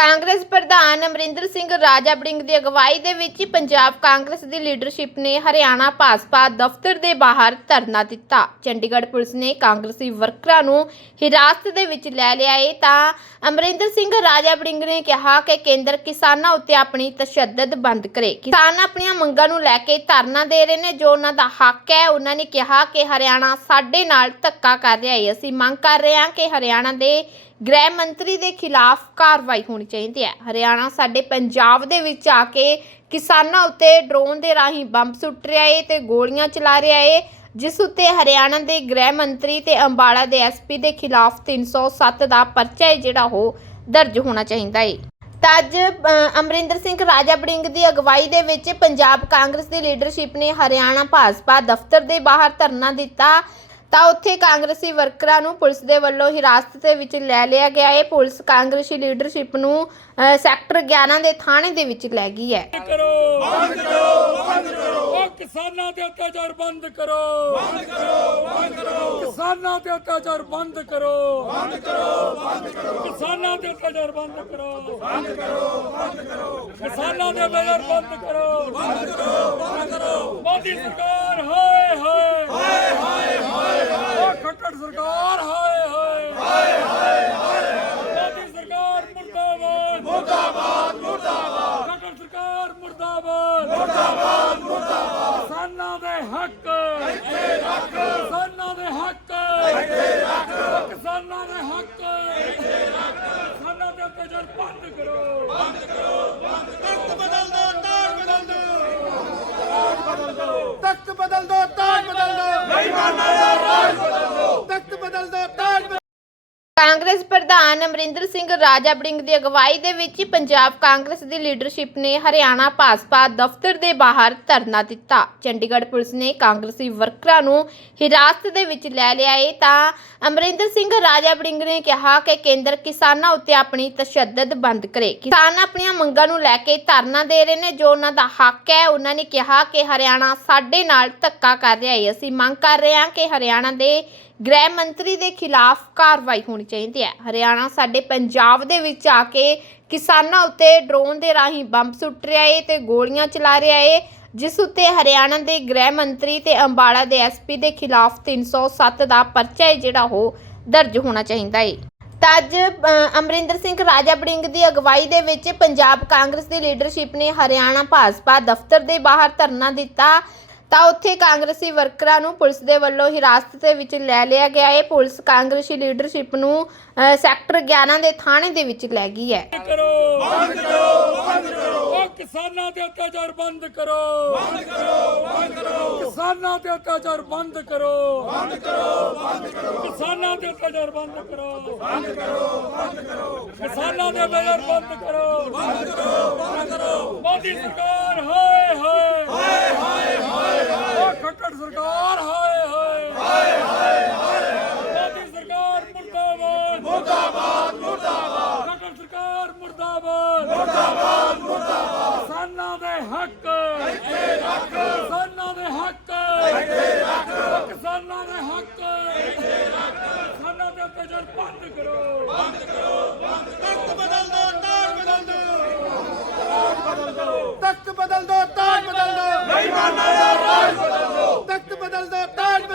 ਕਾਂਗਰਸ ਪ੍ਰਧਾਨ ਅਮਰਿੰਦਰ ਸਿੰਘ ਰਾਜਾ ਬੜਿੰਗ ਦੀ ਅਗਵਾਈ ਦੇ ਵਿੱਚ ਪੰਜਾਬ ਕਾਂਗਰਸ ਦੀ ਲੀਡਰਸ਼ਿਪ ਨੇ ਹਰਿਆਣਾ ਭਾਜਪਾ ਦਫ਼ਤਰ ਦੇ ਬਾਹਰ ਧਰਨਾ ਦਿੱਤਾ। ਚੰਡੀਗੜ੍ਹ ਪੁਲਿਸ ਨੇ ਕਾਂਗਰਸੀ ਵਰਕਰਾਂ ਨੂੰ ਹਿਰਾਸਤ ਦੇ ਵਿੱਚ ਲੈ ਲਿਆ ਏ। ਤਾਂ ਅਮਰਿੰਦਰ ਸਿੰਘ ਰਾਜਾ ਬੜਿੰਗ ਨੇ ਕਿਹਾ ਕਿ ਕੇਂਦਰ ਕਿਸਾਨਾਂ ਉੱਤੇ ਆਪਣੀ ਤਸ਼ੱਦਦ ਬੰਦ ਕਰੇ। ਕਿਸਾਨ ਆਪਣੀਆਂ ਮੰਗਾਂ ਨੂੰ ਲੈ ਕੇ ਧਰਨਾ ਦੇ ਰਹੇ ਨੇ। ਜੋ ਉਹਨਾਂ ਦਾ ਹੱਕ ਹੈ, ਉਹਨਾਂ ਨੇ ਕਿਹਾ ਕਿ ਹਰਿਆਣਾ ਸਾਡੇ ਨਾਲ ਧੱਕਾ ਕਰ ਰਿਹਾ ਏ। ਅਸੀਂ ਮੰਗ ਕਰ ਰਹੇ ਹਾਂ ਕਿ ਹਰਿਆਣਾ ਦੇ ਗ੍ਰਹਿ ਮੰਤਰੀ ਦੇ ਖਿਲਾਫ ਕਾਰਵਾਈ ਹੋਣੀ ਚਾਹੀਦੀ ਹੈ। ਹਰਿਆਣਾ ਸਾਡੇ ਪੰਜਾਬ ਦੇ ਵਿੱਚ ਆ ਕੇ ਕਿਸਾਨਾਂ ਉੱਤੇ ਡਰੋਨ ਦੇ ਰਾਹੀਂ ਬੰਬ ਸੁੱਟ ਰਿਹਾ ਏ ਤੇ ਗੋਲੀਆਂ ਚਲਾ ਰਿਹਾ ਏ ਜਿਸ ਉੱਤੇ ਹਰਿਆਣਾ ਦੇ ਗ੍ਰਹਿ ਮੰਤਰੀ ਤੇ ਅੰਬਾਲਾ ਦੇ ਐਸਪੀ ਦੇ ਖਿਲਾਫ 307 ਦਾ ਪਰਚਾ ਹੈ ਜਿਹੜਾ ਉਹ ਦਰਜ ਹੋਣਾ ਚਾਹੀਦਾ ਏ। ਤਾਂ ਅੱਜ ਅ, ਅਮਰਿੰਦਰ ਸਿੰਘ ਰਾਜਾ ਬੜਿੰਗ ਦੀ ਅਗਵਾਈ ਦੇ ਵਿੱਚ ਪੰਜਾਬ ਕਾਂਗਰਸ ਦੀ ਲੀਡਰਸ਼ਿਪ ਨੇ ਹਰਿਆਣਾ ਭਾਜਪਾ ਦਫ਼ਤਰ ਦੇ ਬਾਹਰ ਧਰਨਾ ਦਿੱਤਾ। ਤਾਂ ਉੱਥੇ ਕਾਂਗਰਸੀ ਵਰਕਰਾਂ ਨੂੰ ਪੁਲਿਸ ਦੇ ਵੱਲੋਂ ਹਿਰਾਸਤ ਦੇ ਵਿੱਚ ਲੈ ਲਿਆ ਗਿਆ। ਹੈ ਪੁਲਿਸ ਕਾਂਗਰਸੀ ਲੀਡਰਸ਼ਿਪ ਨੂੰ ਅ, ਸੈਕਟਰ 11 ਦੇ ਥਾਣੇ ਦੇ ਵਿੱਚ ਲੈ ਗਈ ਹੈ। ਕਰੋ ਬੰਦ ਕਰੋ ਬੰਦ ਕਰੋ। ਉਹ ਕਿਸਾਨਾਂ ਦੇ ਅਤਿਆਚਾਰ ਬੰਦ ਕਰੋ। ਬੰਦ ਕਰੋ ਬੰਦ ਕਰੋ। ਕਿਸਾਨਾਂ ਦੇ ਅਤਿਆਚਾਰ ਬੰਦ ਕਰੋ। ਬੰਦ ਕਰੋ ਬੰਦ ਕਰੋ। ਕਿਸਾਨਾਂ ਦੇ ਅਤਿਆਚਾਰ ਬੰਦ ਕਰੋ। ਬੰਦ ਕਰੋ ਬੰਦ ਕਰੋ। ਕਿਸਾਨਾਂ ਦੇ ਅਤਿਆਚਾਰ ਬੰਦ ਕਰੋ। ਬੰਦ ਕਰੋ ਬੰਦ ਕਰੋ। ਮੋਦੀ ਸਰਕਾਰ ਹਾਏ ਹਾਏ ਹਾਏ ਹਾਏ ਹਾਏ ਸਰਕਾਰ ਹਾਏ ਹਾਏ। ਹਾਏ ਹਾਏ ਮੋਦੀ ਸਰਕਾਰ ਮੁਰਦਾਬਾਦ। ਮੁਰਦਾਬਾਦ ਮੁਰਦਾਬਾਦ। ਖੱਟੜ ਸਰਕਾਰ ਮੁਰਦਾਬਾਦ। ਮੁਰਦਾਬਾਦ ਮੁਰਦਾਬਾਦ। ਕਿਸਾਨਾਂ ਦੇ ਹੱਕ। ਇੱਥੇ ਰੱਖ। ਕਿਸਾਨਾਂ ਦੇ ਹੱਕ। ਇੱਥੇ ਰੱਖ। ਕਿਸਾਨਾਂ ਦੇ ਹੱਕ। ਇੱਥੇ ਰੱਖ। ਕਿਸਾਨਾਂ ਦੇ ਅਤਿਆਚਾਰ ਬੰਦ ਕਰੋ। ਬੰਦ ਕਰੋ ਬੰਦ ਕਰੋ। ਬਦਲ ਦੋ ਤਾਜ ਬਦਲ ਦੋ। ਤਖਤ ਬਦਲ ਦੋ ਤਾਜ ਬਦਲ ਦੋ। ਬੇਈਮਾਨਾਂ ਦਾ ਰਾਜ ਬਦਲ ਦੋ ਤਖਤ ਬਦਲ ਦੋ ਤਾਜ ਬਦਲ ਕਾਂਗਰਸ ਪ੍ਰਧਾਨ ਅਮਰਿੰਦਰ ਸਿੰਘ ਰਾਜਾ ਬੜਿੰਗ ਦੀ ਅਗਵਾਈ ਦੇ ਵਿੱਚ ਪੰਜਾਬ ਕਾਂਗਰਸ ਦੀ ਲੀਡਰਸ਼ਿਪ ਨੇ ਹਰਿਆਣਾ ਭਾਜਪਾ ਦਫ਼ਤਰ ਦੇ ਬਾਹਰ ਧਰਨਾ ਦਿੱਤਾ। ਚੰਡੀਗੜ੍ਹ ਪੁਲਿਸ ਨੇ ਕਾਂਗਰਸੀ ਵਰਕਰਾਂ ਨੂੰ ਹਿਰਾਸਤ ਦੇ ਵਿੱਚ ਲੈ ਲਿਆ ਏ। ਤਾਂ ਅਮਰਿੰਦਰ ਸਿੰਘ ਰਾਜਾ ਬੜਿੰਗ ਨੇ ਕਿਹਾ ਕਿ ਕੇਂਦਰ ਕਿਸਾਨਾਂ ਉੱਤੇ ਆਪਣੀ ਤਸ਼ੱਦਦ ਬੰਦ ਕਰੇ। ਕਿਸਾਨ ਆਪਣੀਆਂ ਮੰਗਾਂ ਨੂੰ ਲੈ ਕੇ ਧਰਨਾ ਦੇ ਰਹੇ ਨੇ, ਜੋ ਉਹਨਾਂ ਦਾ ਹੱਕ ਹੈ। ਉਹਨਾਂ ਨੇ ਕਿਹਾ ਕਿ ਹਰਿਆਣਾ ਸਾਡੇ ਨਾਲ ਧੱਕਾ ਕਰ ਰਿਹਾ ਏ। ਅਸੀਂ ਮੰਗ ਕਰ ਰਹੇ ਹਾਂ ਕਿ ਹਰਿਆਣਾ ਦੇ ਗ੍ਰਹਿ ਮੰਤਰੀ ਦੇ ਖਿਲਾਫ ਕਾਰਵਾਈ ਹੋਣੀ ਚਾਹੀਦੀ ਹੈ। ਹਰਿਆਣਾ ਸਾਡੇ ਪੰਜਾਬ ਦੇ ਵਿੱਚ ਆ ਕੇ ਕਿਸਾਨਾਂ ਉੱਤੇ ਡਰੋਨ ਦੇ ਰਾਹੀਂ ਬੰਬ ਸੁੱਟ ਰਿਹਾ ਏ ਤੇ ਗੋਲੀਆਂ ਚਲਾ ਰਿਹਾ ਏ, ਜਿਸ ਉੱਤੇ ਹਰਿਆਣਾ ਦੇ ਗ੍ਰਹਿ ਮੰਤਰੀ ਤੇ ਅੰਬਾਲਾ ਦੇ ਐਸਪੀ ਦੇ ਖਿਲਾਫ 307 ਦਾ ਪਰਚਾ ਹੈ ਜਿਹੜਾ ਉਹ ਦਰਜ ਹੋਣਾ ਚਾਹੀਦਾ ਏ। ਤਾਂ ਅੱਜ ਅਮਰਿੰਦਰ ਸਿੰਘ ਰਾਜਾ ਬੜਿੰਗ ਦੀ ਅਗਵਾਈ ਦੇ ਵਿੱਚ ਪੰਜਾਬ ਕਾਂਗਰਸ ਦੀ ਲੀਡਰਸ਼ਿਪ ਨੇ ਹਰਿਆਣਾ ਭਾਜਪਾ ਦਫ਼ਤਰ ਦੇ ਬਾਹਰ ਧਰਨਾ ਦਿੱਤਾ ਤਾਂ ਉੱਥੇ ਕਾਂਗਰਸੀ ਵਰਕਰਾਂ ਨੂੰ ਪੁਲਿਸ ਦੇ ਵੱਲੋਂ ਹਿਰਾਸਤ ਦੇ ਵਿੱਚ ਲੈ ਲਿਆ ਗਿਆ। ਹੈ ਪੁਲਿਸ ਕਾਂਗਰਸੀ ਲੀਡਰਸ਼ਿਪ ਨੂੰ ਅ, ਸੈਕਟਰ 11 ਦੇ ਥਾਣੇ ਦੇ ਵਿੱਚ ਲੈ ਗਈ ਹੈ। ਕਰੋ ਬੰਦ ਕਰੋ ਬੰਦ ਕਰੋ। ਉਹ ਕਿਸਾਨਾਂ ਦੇ ਅਤਿਆਚਾਰ ਬੰਦ ਕਰੋ। ਬੰਦ ਕਰੋ ਬੰਦ ਕਰੋ। ਕਿਸਾਨਾਂ ਦੇ ਅਤਿਆਚਾਰ ਬੰਦ ਕਰੋ। ਬੰਦ ਕਰੋ ਬੰਦ ਕਰੋ। ਕਿਸਾਨਾਂ ਦੇ ਅਤਿਆਚਾਰ ਬੰਦ ਕਰੋ। ਬੰਦ ਕਰੋ ਬੰਦ ਕਰੋ। ਕਿਸਾਨਾਂ ਦੇ ਅਤਿਆਚਾਰ ਬੰਦ ਕਰੋ। ਬੰਦ ਕਰੋ ਬੰਦ ਕਰੋ। ਮੋਦੀ ਸਰਕਾਰ ਹਾਏ ਹਾਏ